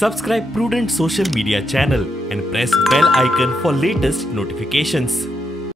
Subscribe Prudent social media channel and press bell icon for latest notifications.